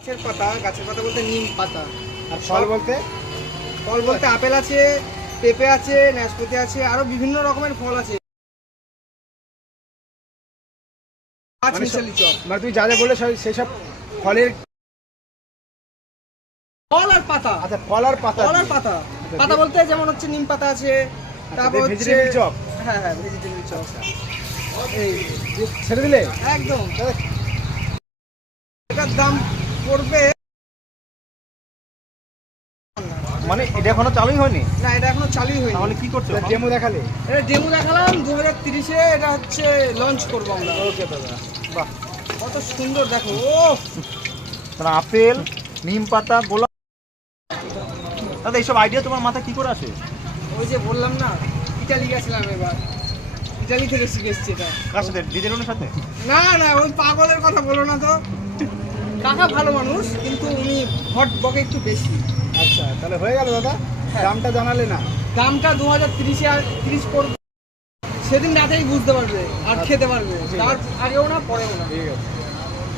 গাছের পাতা গাছের পাতা বলতে নিম পাতা। আর ফল বলতে? ফল বলতে আপেল আছে পেঁপে আছে নাশপাতি আছে আরও বিভিন্ন রকমের ফল আছে। মানে মানে তুমি যা যা বললে সব- সেই সব ফলের ফল আর পাতা। আচ্ছা ফল আর পাতা ফল আর পাতা। আচ্ছা, পাতা বলতে যেমন হচ্ছে নিম পাতা আছে তারপর হচ্ছে চপ? হ্যাঁ হ্যাঁ ভেজিটেবল চপ। এই। ছেড়ে দিলে? একদম। এটার দাম পড়বে। মানে এটা এখনও চালুই হয়নি? না এটা এখনও চালুই হয়নি। তাহলে কি করছ? ডেমো দেখালে? এটা ডেমো দেখালাম দু হাজার তিরিশে এটা হচ্ছে লঞ্চ করব আমরা। ওকে দাদা বাহ। কত সুন্দর দেখো ও! আপেল নিম পাতা গোলাপ। দাদা এইসব আইডিয়া তোমার মাথায় কি করে আসে? ওই যে বললাম না ইটালি গেছিলাম এবার। ইটালি থেকে শিখে এসছি এটা। কার সাথে? ডিজাইনের সাথে? না না ওই পাগলের কথা বলো না তো। কাকা ভালো মানুষ কিন্তু উনি হট বকে একটু বেশি। আচ্ছা তাহলে হয়ে গেল দাদা? হ্যাঁ। দামটা জানালে না। দামটা দু হাজার তিরিশে তিরিশ পড়বে। সেদিন রাতেই বুঝতে পারবে আর খেতে পারবে। তার আগেও না পরেও না। ঠিক আছে।